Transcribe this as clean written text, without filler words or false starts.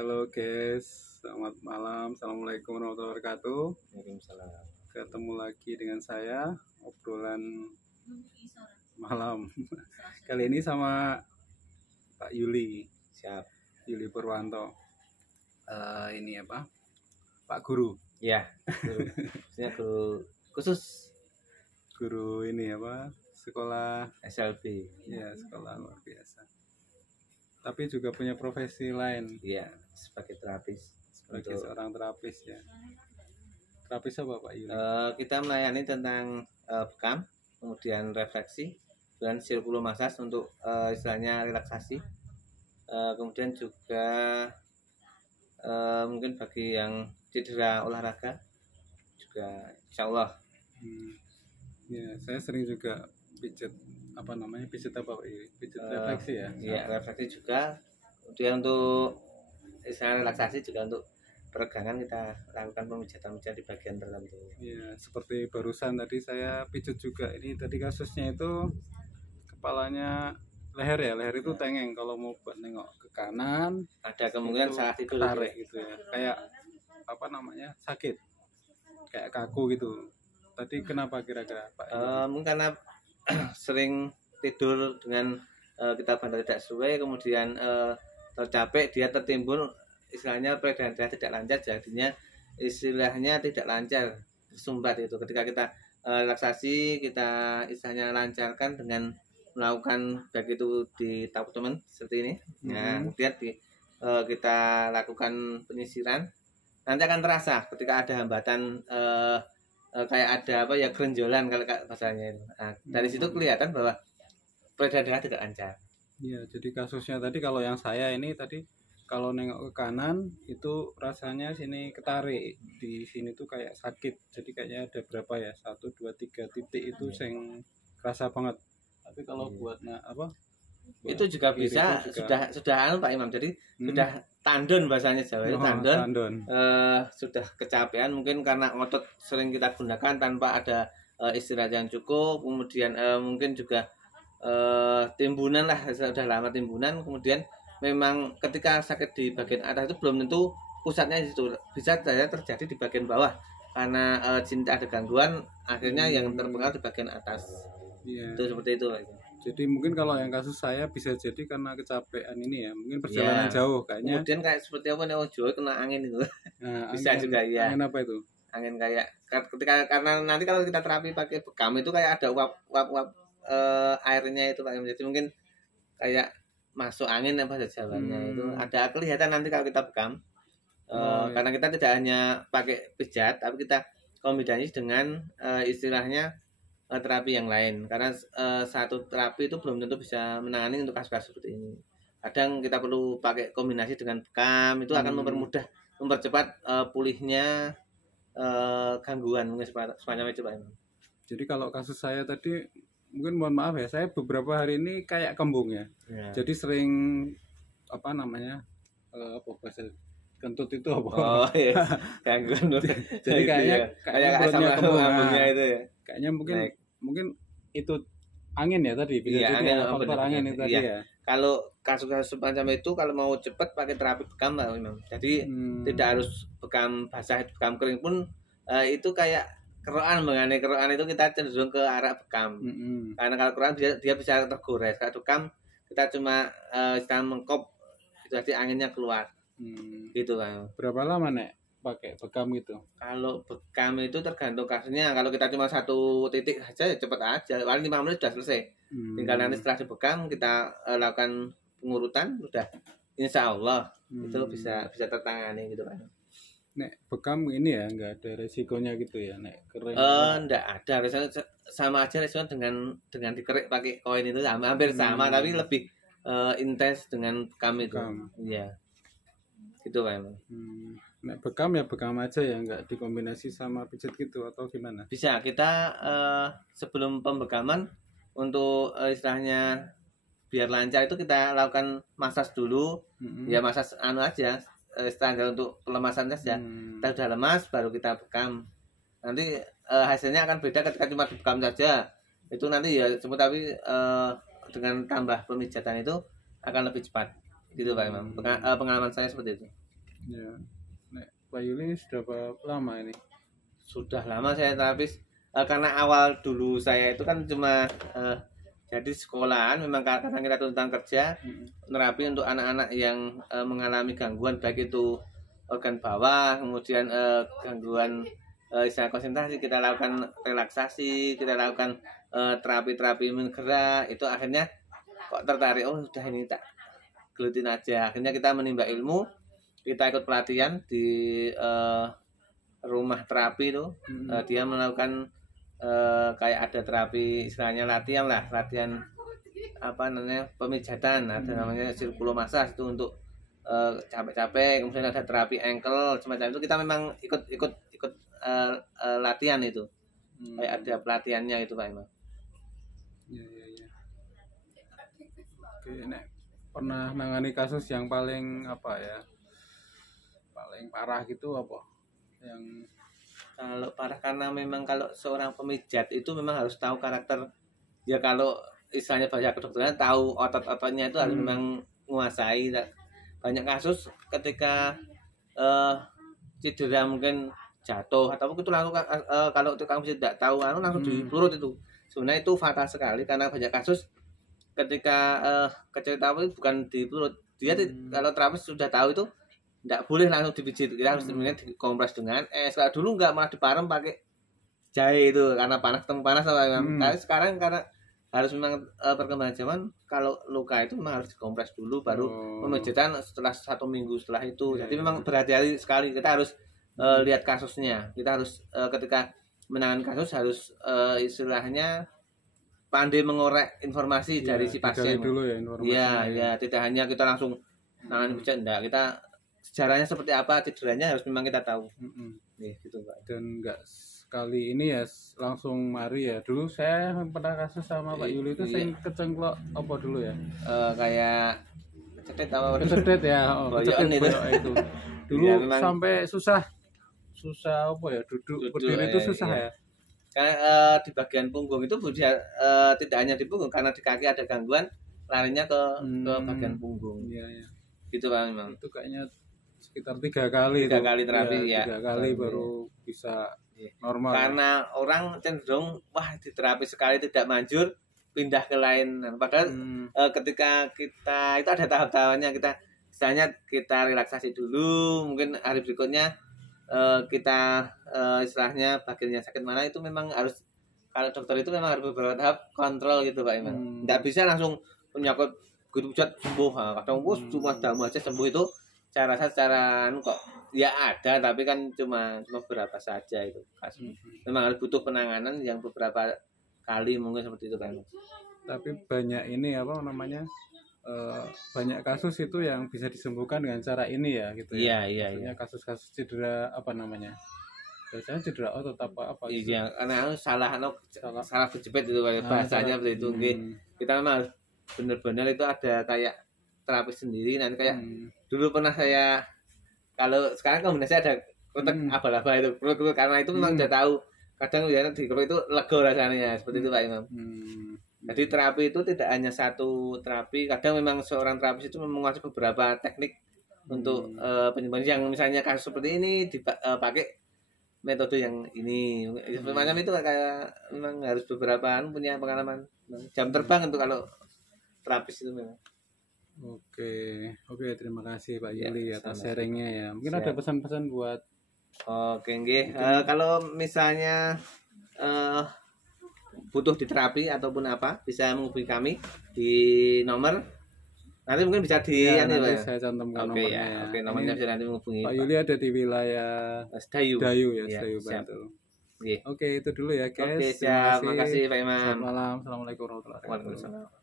Halo guys, selamat malam. Assalamualaikum warahmatullahi wabarakatuh. Waalaikumsalam. Ketemu lagi dengan saya, obrolan malam. Kali ini sama Pak Yuli, Siap. Yuli Purwanto. Ini apa? Pak Guru. Ya, guru. Maksudnya guru khusus Guru ini apa? Sekolah, SLB. ya sekolah luar biasa. Tapi juga punya profesi lain Iya, sebagai terapis. sebagai Untuk, seorang terapis ya. Terapis apa Pak Yuli? kita melayani tentang bekam, kemudian refleksi dan sirkulum massage untuk istilahnya relaksasi. Kemudian juga mungkin bagi yang cedera olahraga juga insya Allah. Ya, saya sering juga pijat apa namanya? Pijat apa Pak Yuli? Pijat refleksi ya. Iya, refleksi juga. Kemudian untuk istilah relaksasi juga untuk peregangan kita lakukan pemijatan-pemijatan di bagian tertentu. Ya, seperti barusan tadi saya pijat juga. Ini tadi kasusnya itu kepalanya leher itu tengeng, kalau mau buat nengok ke kanan Ada kemungkinan itu salah tidur ketarik gitu ya. Kayak apa namanya? Sakit. Kayak kaku gitu. Tadi kenapa kira-kira Pak? mungkin karena sering tidur dengan kita bantal tidak sesuai, kemudian tercapek, dia tertimbun istilahnya peredaran darah tidak lancar, jadinya istilahnya tidak lancar, tersumbat itu. Ketika kita relaksasi, kita istilahnya lancarkan dengan melakukan baik itu di abdomen seperti ini. Nah, kemudian kita lakukan penyisiran, nanti akan terasa ketika ada hambatan kayak ada apa ya, kerenjolan kalau bahasanya itu. Nah, dari situ kelihatan bahwa peredaran darah tidak lancar. Iya, jadi kasusnya tadi kalau yang saya ini tadi kalau nengok ke kanan itu rasanya sini ketarik, di sini tuh kayak sakit. Jadi kayaknya ada berapa ya? 1, 2, 3 titik itu sing kerasa banget. Tapi kalau buat apa? Buat Itu juga kiri bisa itu juga, sudah anu Pak Imam. Jadi sudah tandon bahasanya Jawa itu tandon. tandon. Sudah kecapean mungkin karena otot sering kita gunakan tanpa ada istirahat yang cukup, kemudian mungkin juga timbunan lah, sudah lama timbunan, kemudian memang ketika sakit di bagian atas itu belum tentu pusatnya di situ, bisa saja terjadi di bagian bawah karena cinta ada gangguan, akhirnya yang terpengaruh di bagian atas. Iya. Itu seperti itu. Jadi mungkin kalau yang kasus saya bisa jadi karena kecapean ini ya, mungkin perjalanan jauh kayaknya. Kemudian kayak seperti apa nih, Jawa kena angin itu. Nah, Bisa juga ya. Angin apa itu? Angin kayak ketika, karena nanti kalau kita terapi pakai bekam itu kayak ada uap airnya itu Pak. Jadi mungkin kayak masuk angin apa jalannya itu ada kelihatan nanti kalau kita bekam. Karena kita tidak hanya pakai pijat, tapi kita kombinasi dengan istilahnya terapi yang lain. Karena satu terapi itu belum tentu bisa menangani untuk kasus-kasus seperti ini. Kadang kita perlu pakai kombinasi dengan bekam, itu akan mempercepat pulihnya gangguan mungkin semacam itu Pak. Jadi kalau kasus saya tadi mungkin mohon maaf ya, saya beberapa hari ini kayak kembung ya. Jadi sering apa namanya apa bahasa kentut itu apa? Oh iya, gangguan. Jadi kayaknya asam lambungnya itu ya. Kayaknya mungkin itu angin ya tadi. Iya, angin, faktor angin itu tadi ya. Kalau kasus-kasus semacam itu kalau mau cepat pakai terapi bekam Pak Imam. Jadi tidak harus bekam basah, bekam kering pun itu kayak kerokan. Mengenai kerokan itu kita cenderung ke arah bekam. Karena kalau kerokan dia bisa tergores. Kalau bekam kita cuma istilah mengkop, jadi anginnya keluar. Gitu kan. Berapa lama nek pakai bekam gitu? Kalau bekam itu tergantung kasusnya. Kalau kita cuma satu titik saja ya cepat aja. Paling 5 menit sudah selesai. Tinggal nanti setelah dibekam kita lakukan pengurutan, udah insya Allah itu bisa tertangani gitu kan. Nek bekam ini ya nggak ada resikonya gitu ya, nek kering? Nggak ada, resikonya sama aja resikonya dengan dikerik pakai koin itu hampir sama, tapi lebih intens dengan bekam itu. Iya, gitu Pak. Nek bekam ya bekam aja ya, nggak dikombinasi sama pijat gitu atau gimana? Bisa kita sebelum pembekaman untuk istilahnya biar lancar itu kita lakukan massage dulu. Ya massage aja standar untuk pelemasan saja. Kita sudah lemas baru kita bekam. Nanti hasilnya akan beda ketika cuma dibekam saja. Itu nanti ya semua, tapi dengan tambah pemijatan itu akan lebih cepat. Gitu Pak Imam. Pengalaman saya seperti itu. Ya. Nek Pak Yuli sudah berapa lama ini? Sudah lama saya terapis. Karena awal dulu saya itu kan cuma jadi sekolahan, memang karena kita tuntutan kerja, nerapi untuk anak-anak yang mengalami gangguan, baik itu organ bawah, kemudian gangguan istilah konsentrasi, kita lakukan relaksasi, kita lakukan terapi-terapi menggerak. Itu akhirnya kok tertarik, oh sudah ini tak gelutin aja. Akhirnya kita menimba ilmu, kita ikut pelatihan di rumah terapi itu. Dia melakukan kayak ada terapi, istilahnya latihan apa namanya, pemijatan, ada namanya sirkulomasa itu untuk capek-capek. Kemudian ada terapi ankle semacam itu, kita memang ikut latihan itu. Kayak ada pelatihannya itu Pak Imam. Ya. Oke, nek pernah nangani kasus yang paling apa ya, paling parah gitu apa yang? Kalau parah, karena memang kalau seorang pemijat itu memang harus tahu karakter ya, kalau istilahnya bahasa kedokteran tahu otot-ototnya itu harus memang menguasai. Banyak kasus ketika cedera mungkin jatuh atau itu langsung kalau tukang pijat tidak tahu langsung di perut, itu sebenarnya itu fatal sekali. Karena banyak kasus ketika kecelakaan itu bukan di perut, dia kalau terapis sudah tahu itu tidak boleh langsung dipijit, kita harus dikompres dengan es. Kalau dulu enggak, malah diparem pakai jahe itu karena panas, ketemu panas apa. Tapi sekarang karena harus memang perkembangan zaman, kalau luka itu memang harus dikompres dulu, baru pemijatan setelah 1 minggu setelah itu. Jadi memang berhati-hati sekali, kita harus lihat kasusnya. Kita harus ketika menangani kasus harus istilahnya pandai mengorek informasi dari si pasien dulu ya informasinya. Ya, tidak hanya kita langsung nangani pijat, enggak, kita sejarahnya seperti apa, cederanya harus memang kita tahu. Gitu Pak. Dan enggak sekali ini ya langsung mari ya. Dulu saya pernah kasus sama Pak Yuli itu sing kecengklok apa dulu ya? Kayak kecetet apa? Kecetet ya, kecetet itu. Dulu ya, sampai susah apa ya, duduk berdiri itu susah ya. Karena di bagian punggung itu dia tidak hanya di punggung, karena di kaki ada gangguan, larinya ke bagian punggung. Iya. Gitu Pak memang. Itu kayaknya sekitar 3 kali terapi ya. 3 kali baru bisa normal. Karena orang cenderung wah diterapi sekali tidak manjur, pindah ke lain. Padahal ketika kita itu ada tahap-tahapannya, misalnya kita relaksasi dulu, mungkin hari berikutnya kita istilahnya bagian yang sakit mana itu memang harus, kalau dokter itu memang harus beberapa tahap kontrol gitu Pak Iman. Tidak bisa langsung penyakit gitu sembuh. Kadang cuma damu aja sembuh, itu saya rasa secara kok ya ada, tapi kan cuma beberapa saja itu kasus. Memang harus butuh penanganan yang beberapa kali mungkin seperti itu kan. Tapi banyak ini apa namanya, banyak kasus itu yang bisa disembuhkan dengan cara ini ya gitu ya. Iya. Kasus-kasus cedera apa namanya, biasanya cedera otot apa gitu. Iya, karena salah kejepit itu bahasanya seperti itu. Kita memang harus benar-benar itu ada kayak terapi sendiri. Nanti kayak dulu pernah saya, kalau sekarang kombinasi ada kotak abal-abal itu perut, karena itu memang udah tahu kadang ya di perut itu lega rasanya seperti itu Pak Imam. Jadi terapi itu tidak hanya satu terapi, kadang memang seorang terapis itu menguasai beberapa teknik untuk penyembuhan. Yang misalnya kasus seperti ini dipakai metode yang ini semacam itu, kayak memang harus beberapa punya pengalaman jam terbang untuk kalau terapis itu memang. Oke, terima kasih Pak Yuli atas sharingnya ya. Mungkin ada pesan-pesan buat. Oke, nggih. Kalau misalnya butuh diterapi ataupun apa, bisa menghubungi kami di nomor, nanti mungkin bisa nanti saya cantumkan nomornya. Oke, nomornya bisa nanti menghubungi Pak Yuli ada di wilayah Sedayu ya, Sedayu Bantul. Oke, itu dulu ya guys. Oke, siap. Terima kasih Pak Imam. Selamat malam. Assalamualaikum warahmatullahi wabarakatuh. Waalaikumsalam.